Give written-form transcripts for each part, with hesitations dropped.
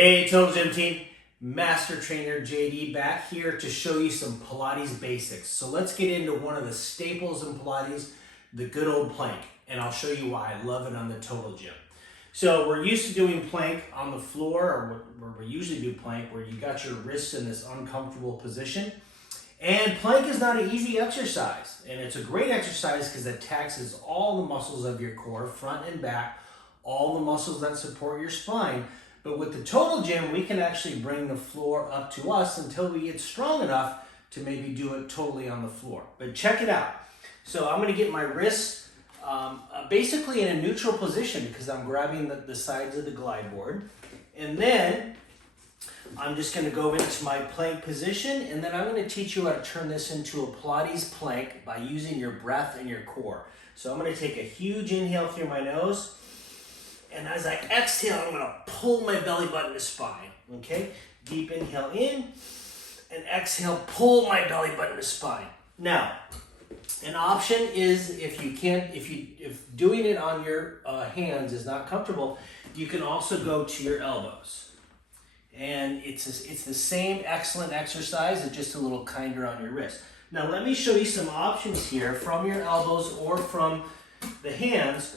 Hey Total Gym team, Master Trainer JD back here to show you some Pilates basics. So let's get into one of the staples in Pilates, the good old plank, and I'll show you why I love it on the Total Gym. So we're used to doing plank on the floor, or where we usually do plank, where you got your wrists in this uncomfortable position. And plank is not an easy exercise, and it's a great exercise because it taxes all the muscles of your core, front and back, all the muscles that support your spine. But with the Total Gym, we can actually bring the floor up to us until we get strong enough to maybe do it totally on the floor. But check it out. So I'm going to get my wrists basically in a neutral position because I'm grabbing the sides of the glide board. And then I'm just going to go into my plank position, and then I'm going to teach you how to turn this into a Pilates plank by using your breath and your core. So I'm going to take a huge inhale through my nose. And as I exhale, I'm going to pull my belly button to spine, okay? Deep inhale in, and exhale, pull my belly button to spine. Now, an option is if doing it on your hands is not comfortable, you can also go to your elbows. And it's the same excellent exercise, it's just a little kinder on your wrist. Now, let me show you some options here from your elbows or from the hands.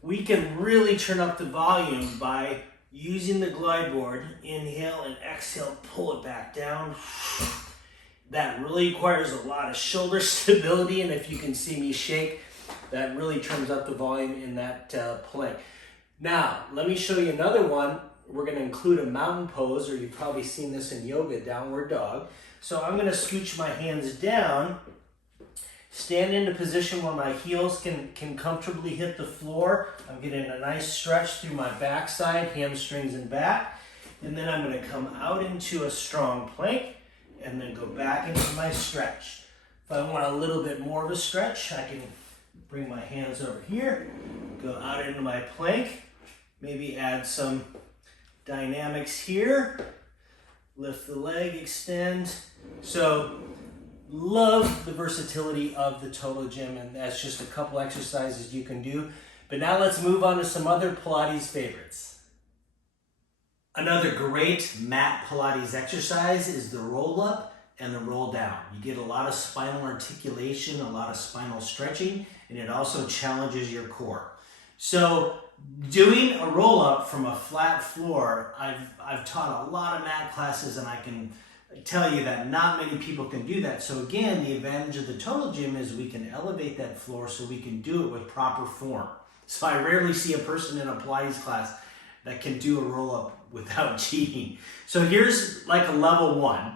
We can really turn up the volume by using the glide board. Inhale and exhale, pull it back down. That really requires a lot of shoulder stability, and if you can see me shake, that really turns up the volume in that plank. Now, let me show you another one. We're going to include a mountain pose, or you've probably seen this in yoga, downward dog. So I'm going to scooch my hands down, stand in a position where my heels can comfortably hit the floor. I'm getting a nice stretch through my backside, hamstrings and back. And then I'm going to come out into a strong plank and then go back into my stretch. If I want a little bit more of a stretch, I can bring my hands over here, go out into my plank, maybe add some dynamics here, lift the leg, extend. So love the versatility of the Total Gym, and that's just a couple exercises you can do. But now let's move on to some other Pilates favorites. Another great mat Pilates exercise is the roll up and the roll down. You get a lot of spinal articulation, a lot of spinal stretching, and it also challenges your core. So doing a roll up from a flat floor, I've taught a lot of mat classes, and I can tell you that not many people can do that. So again, the advantage of the Total Gym is we can elevate that floor so we can do it with proper form. So I rarely see a person in a Pilates class that can do a roll up without cheating. So here's like a level one,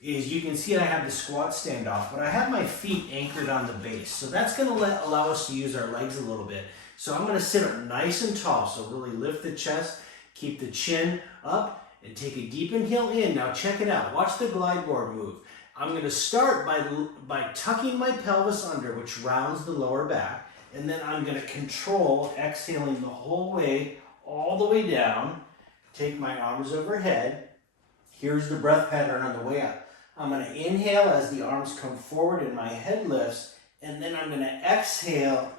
is you can see I have the squat standoff, but I have my feet anchored on the base. So that's going to allow us to use our legs a little bit. So I'm going to sit up nice and tall. So really lift the chest, keep the chin up, and take a deep inhale in. Now check it out. Watch the glide board move. I'm going to start by tucking my pelvis under, which rounds the lower back. And then I'm going to control exhaling the whole way, all the way down. Take my arms overhead. Here's the breath pattern on the way up. I'm going to inhale as the arms come forward and my head lifts. And then I'm going to exhale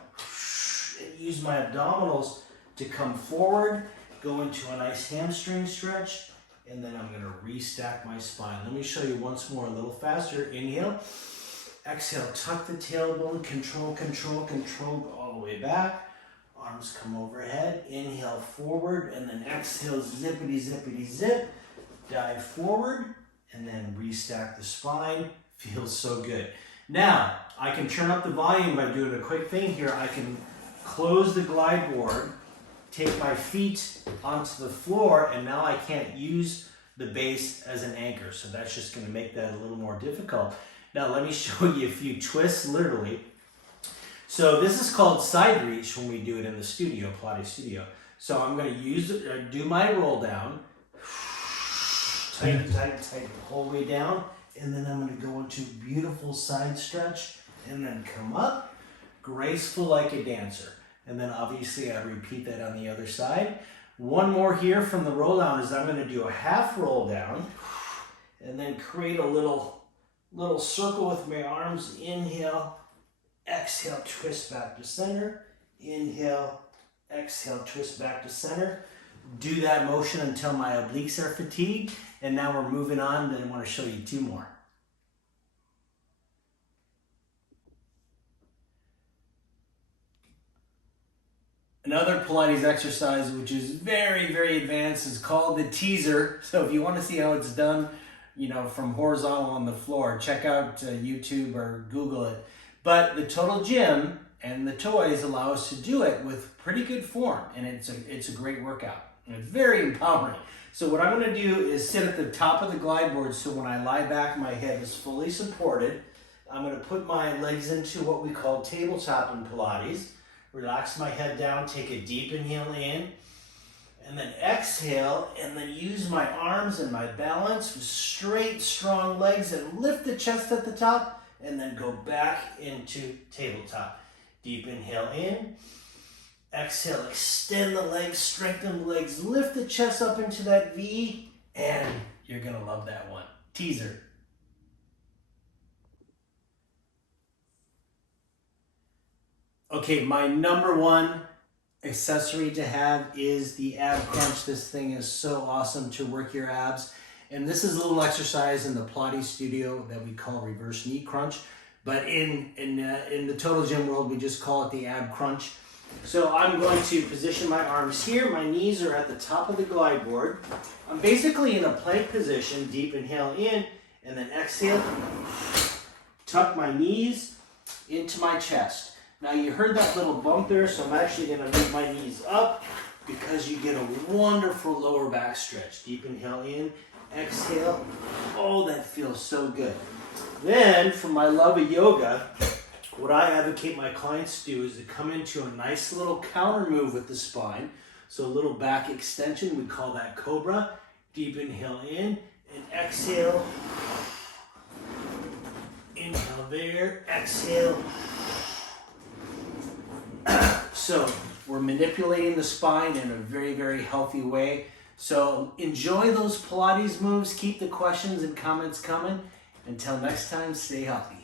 and use my abdominals to come forward, go into a nice hamstring stretch, and then I'm going to restack my spine. Let me show you once more, a little faster. Inhale, exhale, tuck the tailbone, control, control, control, go all the way back. Arms come overhead, inhale forward, and then exhale, zippity, zippity, zip. Dive forward, and then restack the spine. Feels so good. Now, I can turn up the volume by doing a quick thing here. I can close the glide board, take my feet onto the floor, and now I can't use the base as an anchor. So that's just going to make that a little more difficult. Now let me show you a few twists, literally. So this is called side reach when we do it in the studio, Pilates studio. So I'm going to do my roll down, tighten, tighten, tighten, the whole way down, and then I'm going to go into beautiful side stretch, and then come up, graceful like a dancer. And then obviously I repeat that on the other side. One more here from the roll down is I'm going to do a half roll down and then create a little circle with my arms. Inhale, exhale, twist back to center. Inhale, exhale, twist back to center. do that motion until my obliques are fatigued. And now we're moving on. Then I want to show you 2 more. Another Pilates exercise, which is very, very advanced, is called the teaser. So if you want to see how it's done, you know, from horizontal on the floor, check out YouTube or Google it. But the Total Gym and the toys allow us to do it with pretty good form, and it's a great workout, and it's very empowering. So what I'm going to do is sit at the top of the glide board, so when I lie back, my head is fully supported. I'm going to put my legs into what we call tabletop in Pilates. Relax my head down, take a deep inhale in, and then exhale, and then use my arms and my balance with straight, strong legs, and lift the chest at the top, and then go back into tabletop. Deep inhale in, exhale, extend the legs, strengthen the legs, lift the chest up into that V, and you're gonna love that one. Teaser. Okay, my number 1 accessory to have is the ab crunch. This thing is so awesome to work your abs. And this is a little exercise in the Pilates studio that we call reverse knee crunch. But in the Total Gym world, we just call it the ab crunch. So I'm going to position my arms here. My knees are at the top of the glide board. I'm basically in a plank position. Deep inhale in, and then exhale. Tuck my knees into my chest. Now you heard that little bump there, so I'm actually going to move my knees up because you get a wonderful lower back stretch. Deep inhale in, exhale. Oh, that feels so good. Then, for my love of yoga, what I advocate my clients do is to come into a nice little counter move with the spine. So a little back extension, we call that cobra. Deep inhale in, and exhale. Inhale there, exhale. So we're manipulating the spine in a very, very healthy way. So enjoy those Pilates moves. Keep the questions and comments coming. Until next time, stay healthy.